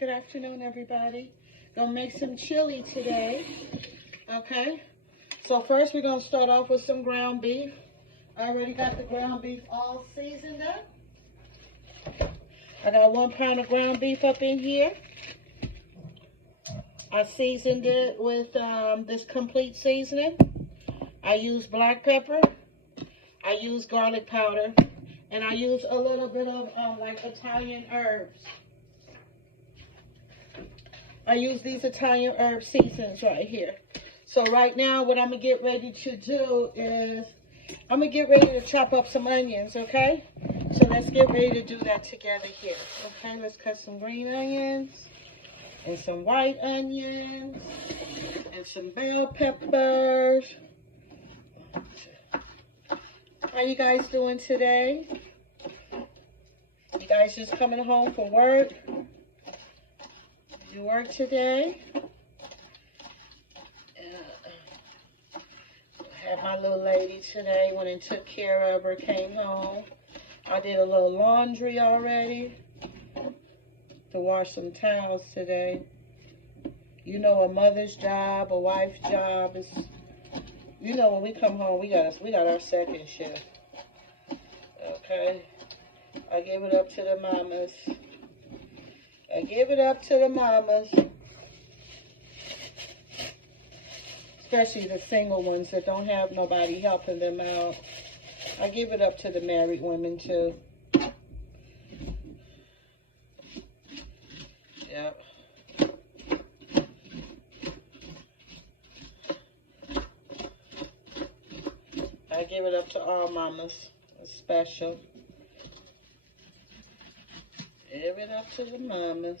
Good afternoon, everybody. Gonna make some chili today, okay? So first we're gonna start off with some ground beef. I already got the ground beef all seasoned up. I got 1 pound of ground beef up in here. I seasoned it with this complete seasoning. I use black pepper. I use garlic powder. And I use a little bit of like Italian herbs. I use these Italian herb seasonings right here. So right now what I'm going to get ready to do is I'm going to get ready to chop up some onions, okay? So let's get ready to do that together here. Okay, let's cut some green onions and some white onions and some bell peppers. How you guys doing today? You guys just coming home from work? You work today? Had my little lady today, went and took care of her, came home. I did a little laundry already to wash some towels today. You know, a mother's job, a wife's job is, you know, when we come home, we got our second shift. Okay? I give it up to the mamas. I give it up to the mamas. Especially the single ones that don't have nobody helping them out. I give it up to the married women too. Yep. I give it up to all mamas. It's special. Give it up to the mamas.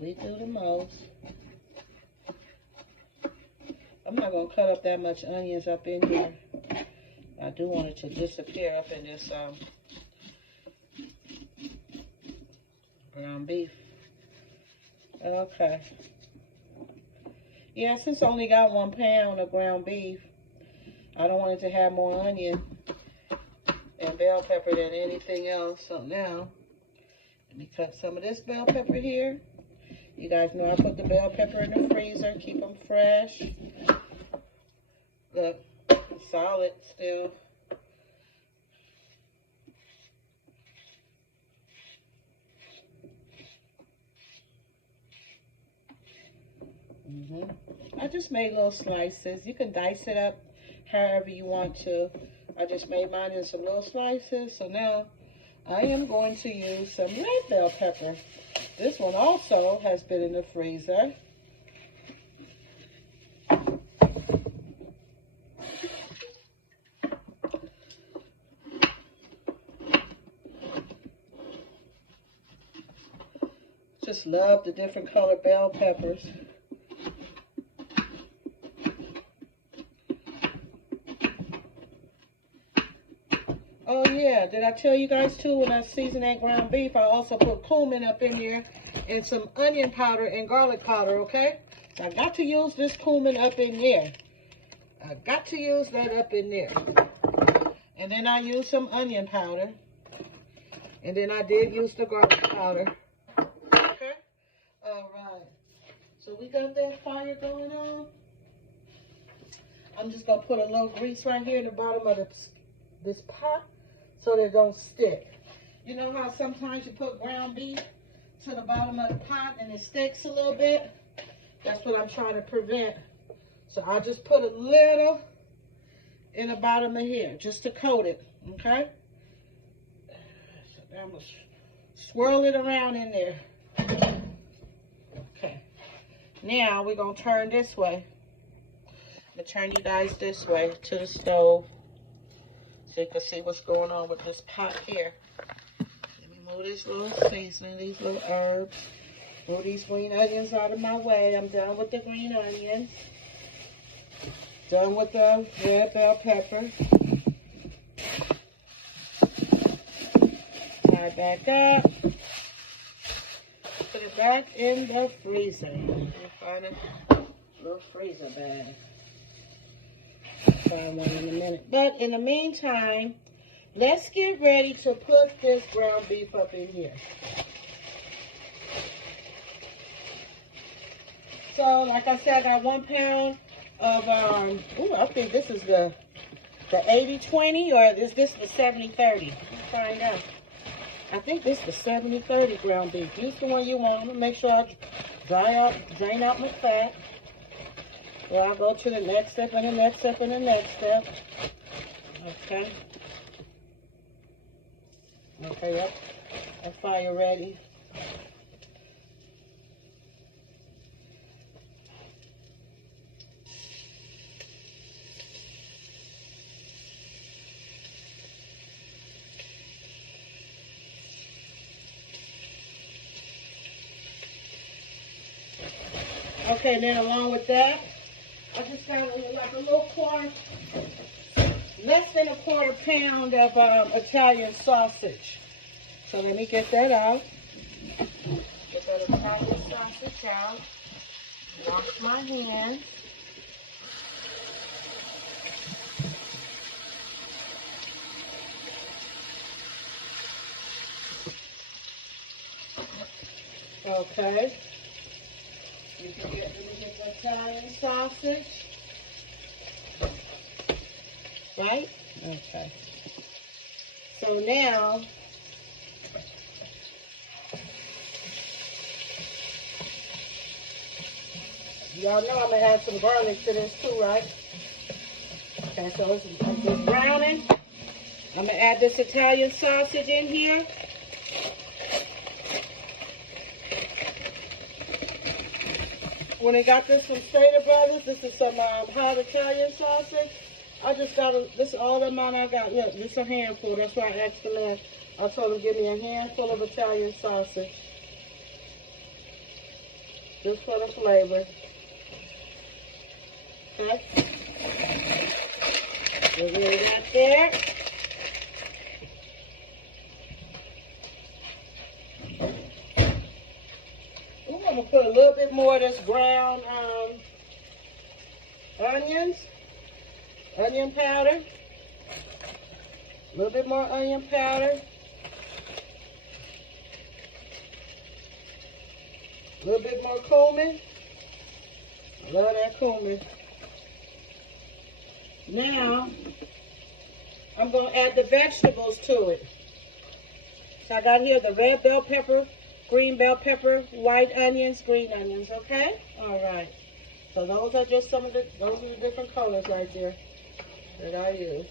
We do the most. I'm not going to cut up that much onions up in here. I do want it to disappear up in this ground beef. Okay. Yeah, since I only got 1 pound of ground beef, I don't want it to have more onion and bell pepper than anything else. So now, let me cut some of this bell pepper here. You guys know I put the bell pepper in the freezer, keep them fresh. Look, solid still. I just made little slices. You can dice it up however you want to. I just made mine in some little slices. So now I am going to use some red bell pepper. This one also has been in the freezer. Just love the different colored bell peppers. Oh yeah, did I tell you guys too, when I seasoned that ground beef, I also put cumin up in here and some onion powder and garlic powder, okay? So I got to use this cumin up in there. I got to use that up in there. And then I used some onion powder. And then I did use the garlic powder. Okay? All right. So we got that fire going on. I'm just going to put a little grease right here in the bottom of this pot so that it don't stick. You know how sometimes you put ground beef to the bottom of the pot and it sticks a little bit? That's what I'm trying to prevent. So I'll just put a little in the bottom of here just to coat it, okay? So I'm going to swirl it around in there. Okay. Now we're going to turn this way. I'm going to turn you guys this way to the stove so you can see what's going on with this pot here. Let me move this little seasoning, these little herbs. Move these green onions out of my way. I'm done with the green onions. Done with the red bell pepper. Tie it back up. Put it back in the freezer. Find a little freezer bag. Find one in a minute. But in the meantime, let's get ready to put this ground beef up in here. also, like I said, I got 1 pound of, I think this is the 80-20, or is this the 70-30? Let's find out. I think this is the 70-30 ground beef. Use the one you want. Make sure I drain out my fat. Then I'll go to the next step and the next step and the next step. Okay. Okay, yep. That's fire ready. Okay, then along with that, I just got like a little less than a quarter pound of Italian sausage. So let me get that out. Get that Italian sausage out. Wash my hands. Okay. Let me get the Italian sausage. Right? Okay. So now, y'all know I'm going to add some garlic to this too, right? Okay, so it's browning. I'm going to add this Italian sausage in here. When I got this from Stater Brothers, this is some hot Italian sausage. I just got this is all the amount I got. Look, this is a handful. That's why I asked the man. I told him give me a handful of Italian sausage. Just for the flavor. Okay. So there that there. I'm going to put a little bit more of this ground onion powder. A little bit more onion powder. A little bit more cumin. I love that cumin. Now, I'm going to add the vegetables to it. So I got here the red bell pepper, green bell pepper, white onions, green onions, okay? All right. So those are just those are the different colors right there that I use.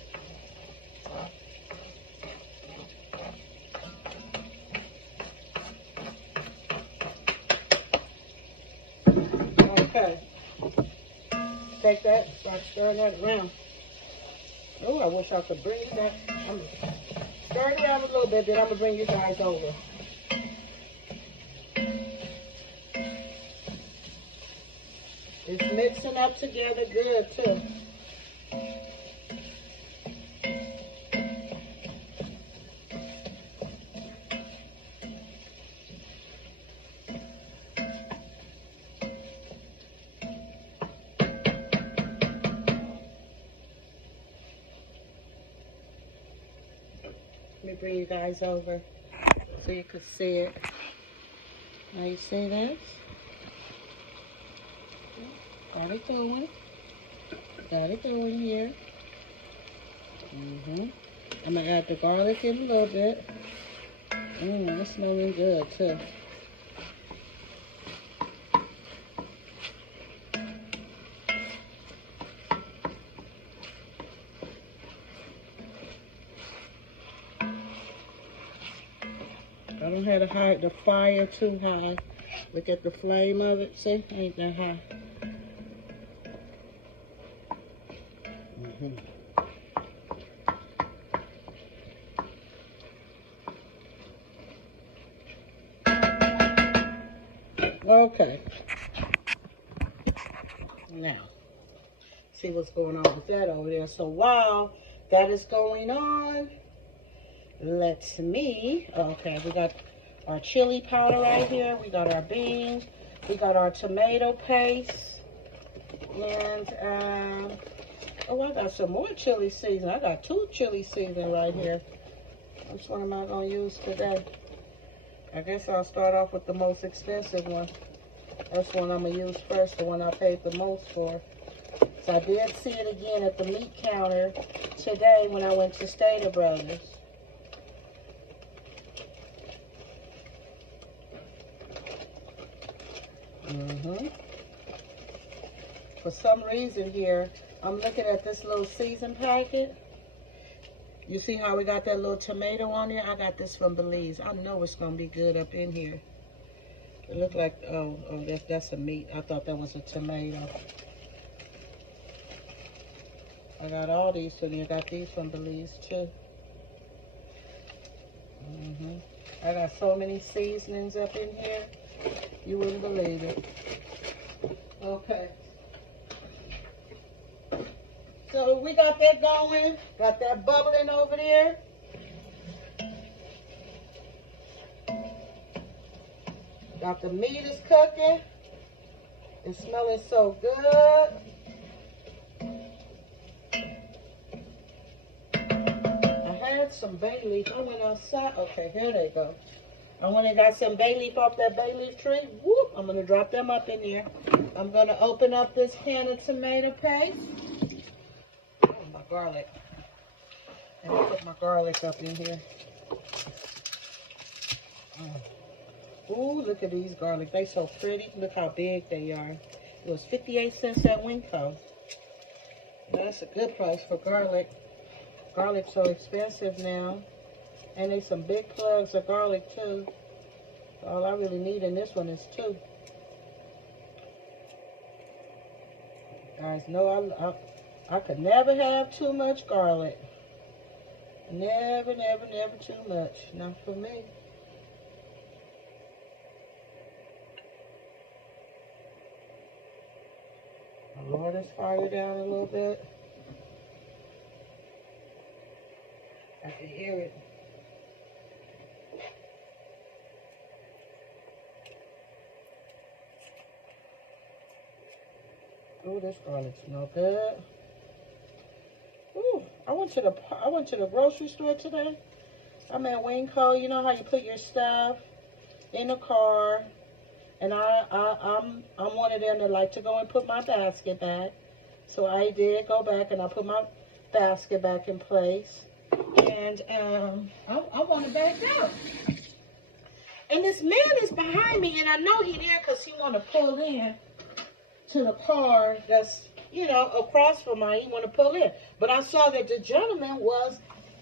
Okay. Take that, start stirring that around. Oh, I wish I could bring that. I'm stir it around a little bit, then I'm going to bring you guys over. It's mixing up together good, too. Let me bring you guys over so you can see it. Now you see this? Got it going. Got it going here. I'm going to add the garlic in a little bit. It's smelling good too. I don't have to hide the fire too high. Look at the flame of it. See? Ain't that high. Okay. Now, see what's going on with that over there. So while that is going on, let's okay, we got our chili powder right here. We got our beans. We got our tomato paste. And, oh, I got some more chili season. I got 2 chili season right here. Which one am I going to use today? I guess I'll start off with the most expensive one. That's the one I'm going to use first, the one I paid the most for. So I did see it again at the meat counter today when I went to Stater Brothers. For some reason here, I'm looking at this little season packet. You see how we got that little tomato on there? I got this from Belize. I know it's going to be good up in here. It looked like, oh, that's a meat. I thought that was a tomato. I got all these from here. I got these from Belize too. I got so many seasonings up in here. You wouldn't believe it. Okay. So we got that going. Got that bubbling over there. Got the meat is cooking. It's smelling so good. I had some bay leaf. I went outside. Okay, here they go. I went and got some bay leaf off that bay leaf tree. Whoop, I'm going to drop them up in here. I'm going to open up this can of tomato paste. Oh, my garlic. And I put my garlic up in here. Ooh, look at these garlic. They so pretty. Look how big they are. It was 58 cents at Winco. That's a good price for garlic. Garlic's so expensive now. And there's some big plugs of garlic too. All I really need in this one is 2. Guys, no, I could never have too much garlic. Never, never, never too much. Not for me. I'll lower this fire down a little bit. I can hear it. Ooh, this garlic smells good. Ooh, I went to the grocery store today. I'm at Winco. You know how you put your stuff in the car, and I'm one of them that like to go and put my basket back. So I did go back and I put my basket back in place, and I want to back out. And this man is behind me, and I know he there because he want to pull in to the car that's, you know, across from mine. He want to pull in. But I saw that the gentleman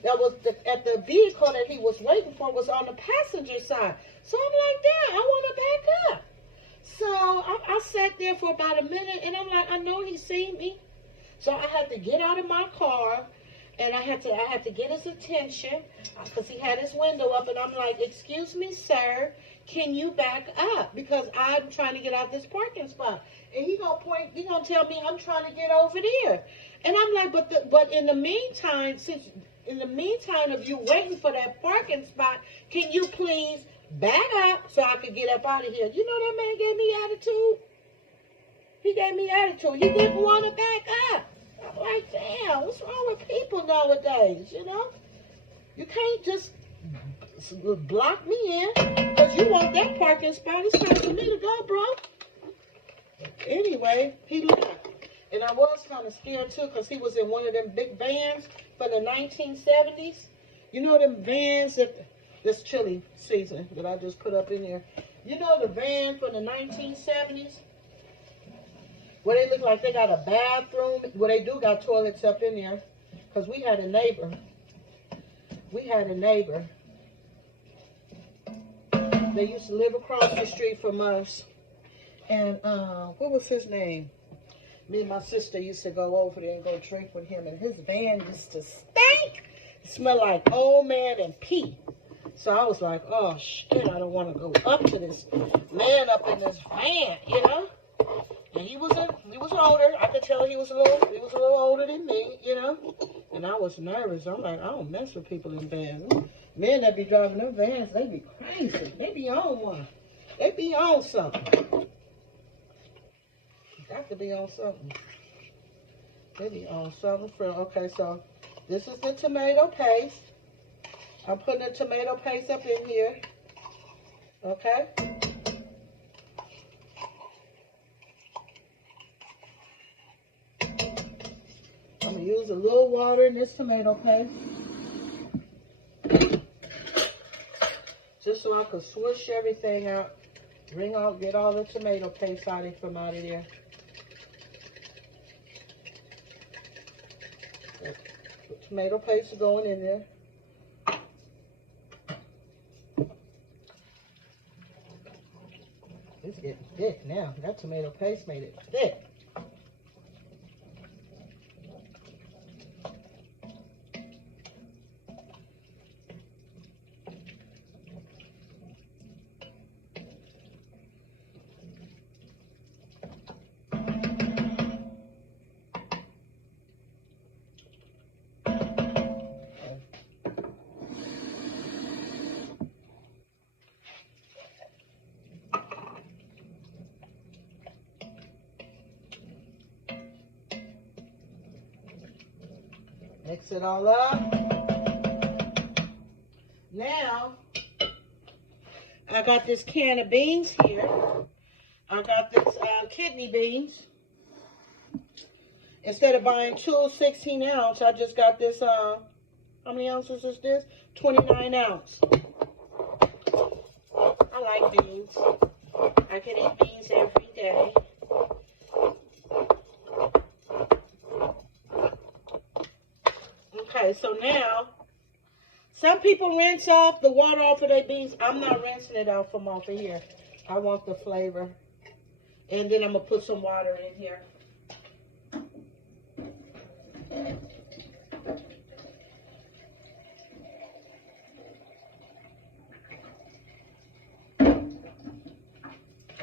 at the vehicle that he was waiting for was on the passenger side. So I'm like, Dad, I want to back up. So I sat there for about a minute, and I'm like, I know he seen me. So I had to get out of my car, and I had to get his attention because he had his window up, and I'm like, excuse me, sir, can you back up? Because I'm trying to get out this parking spot. And he gonna tell me I'm trying to get over there. And I'm like, but in the meantime, of you waiting for that parking spot, can you please back up so I could get up out of here? You know, that man gave me attitude. He gave me attitude. He didn't want to back up. I'm like, damn, what's wrong with people nowadays, you know? You can't just block me in because you want that parking spot. It's time for me to go, bro. Anyway, he left. And I was kind of scared too because he was in one of them big vans from the 1970s. You know them vans this chili season that I just put up in there. You know the van from the 1970s? Where they look like they got a bathroom. Well, they do got toilets up in there. Because we had a neighbor. They used to live across the street from us. And what was his name? Me and my sister used to go over there and go drink with him. And his van used to stink. It smelled like old man and pee. So I was like, oh shit, I don't want to go up to this man up in this van, you know? And he was older. I could tell he was a little older than me, you know? And I was nervous. I'm like, I don't mess with people in vans. Men that be driving them vans, they be crazy. They be on one. They be on something. Got to be on something. They be on something. Okay, so this is the tomato paste. I'm putting the tomato paste up in here. Okay? use a little water in this tomato paste. Just so I can swish everything out. Get all the tomato paste from out of there. The tomato paste is going in there. It's getting thick now. That tomato paste made it thick. Mix it all up. Now, I got this can of beans here. I got this kidney beans. Instead of buying two 16 ounce, I just got this, how many ounces is this? 29 ounce. I like beans. I can eat beans every day. Okay, so now, some people rinse off the water off of their beans. I'm not rinsing it out from off of here. I want the flavor. And then I'm going to put some water in here.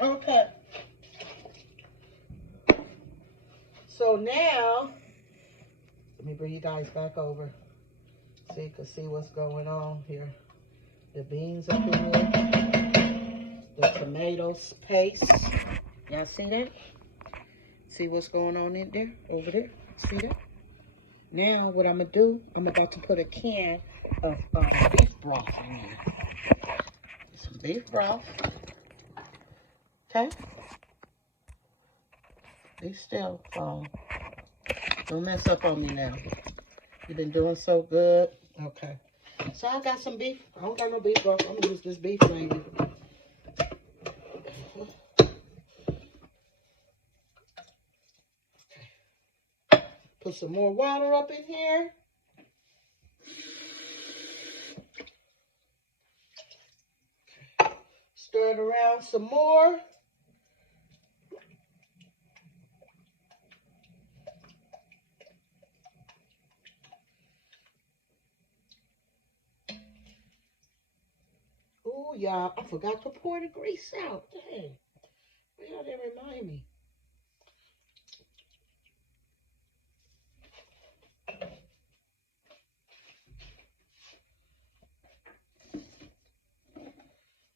Okay. So now, let me bring you guys back over so you can see what's going on here. The beans up in here. The tomatoes paste. Y'all see that? See what's going on in there? Over there? See that? Now, what I'm going to do, I'm about to put a can of beef broth in here. Some beef broth. Okay? Be still, phone. Don't mess up on me now. You've been doing so good. Okay. So I got some beef. I don't got no beef broth. I'm going to use this beef gravy. Put some more water up in here. Okay. Stir it around some more. Oh, y'all, I forgot to pour the grease out. Dang. Why y'all didn't remind me?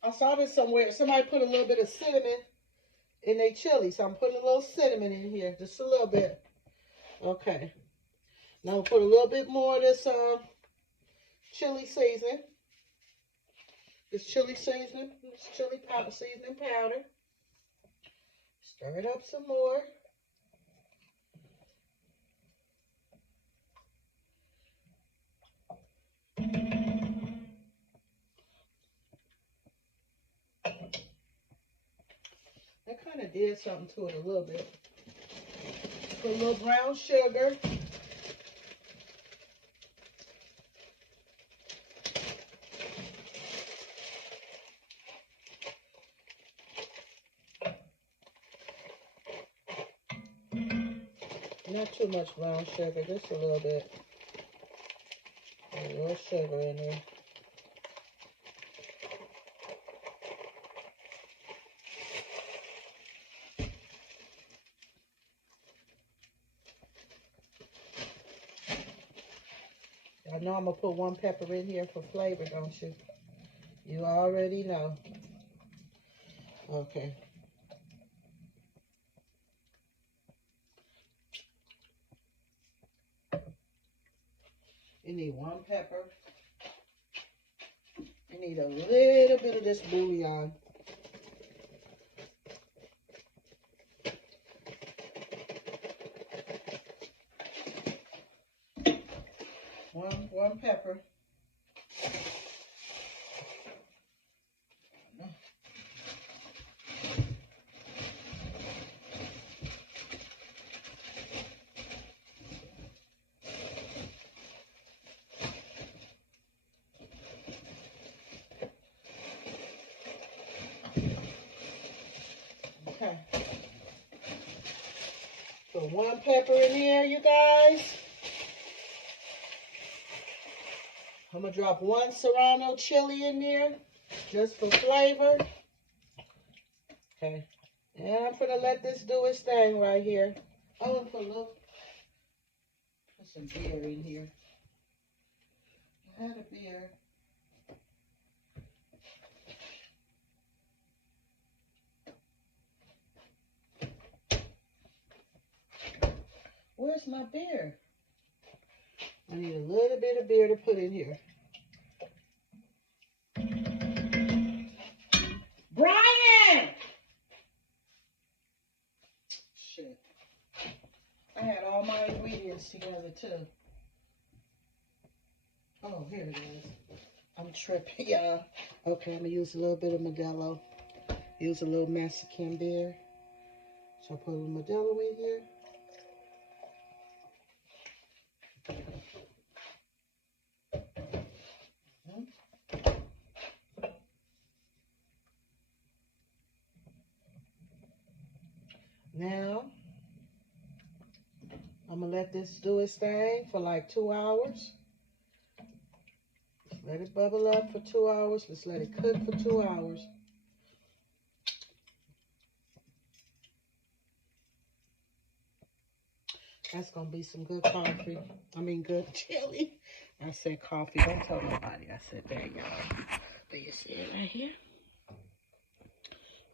I saw this somewhere. Somebody put a little bit of cinnamon in their chili. So I'm putting a little cinnamon in here. Just a little bit. Okay. Now we'll put a little bit more of this chili seasoning. This chili seasoning. This chili powder, seasoning powder. Stir it up some more. I kind of did something to it a little bit. Put a little brown sugar. Not too much brown sugar, just a little bit. A little sugar in there. I know I'm going to put one pepper in here for flavor, don't you? You already know. Okay. You need one pepper. You need a little bit of this bouillon. 1 pepper. Okay. Put 1 pepper in here, you guys. I'm going to drop 1 serrano chili in there just for flavor. Okay. And I'm going to let this do its thing right here. Oh, and put some beer in here. I had a beer. Where's my beer? I need a little bit of beer to put in here. Brian! Shit. I had all my ingredients together too. Oh, here it is. I'm tripping, y'all. Okay, I'm going to use a little bit of Modelo. Use a little Mexican beer. So I'll put a little Modelo in here. Now, I'm going to let this do its thing for like 2 hours. Let it bubble up for 2 hours. Let's let it cook for 2 hours. That's going to be some good coffee. I mean, good chili. I said coffee. Don't tell nobody. I said, there you go. There you see it right here.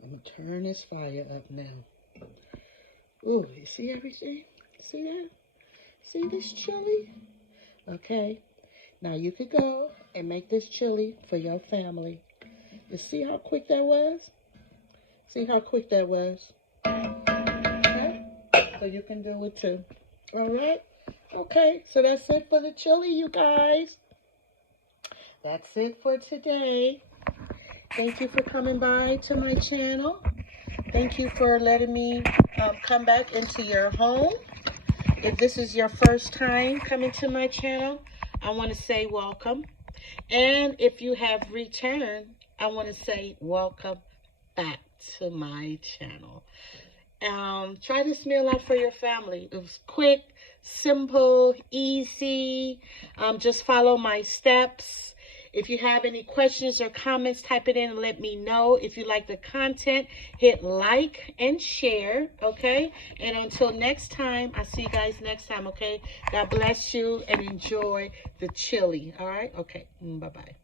I'm going to turn this fire up now. Ooh, you see everything? See that? See this chili? Okay. Now you could go and make this chili for your family. You see how quick that was? See how quick that was? Okay. So you can do it too. All right. Okay. So that's it for the chili, you guys. That's it for today. Thank you for coming by to my channel. Thank you for letting me come back into your home. If this is your first time coming to my channel, I want to say welcome. And if you have returned, I want to say welcome back to my channel. Try this meal out for your family. It was quick, simple, easy. Just follow my steps. If you have any questions or comments, type it in and let me know. If you like the content, hit like and share, okay? And until next time, I'll see you guys next time, okay? God bless you and enjoy the chili, all right? Okay, bye-bye.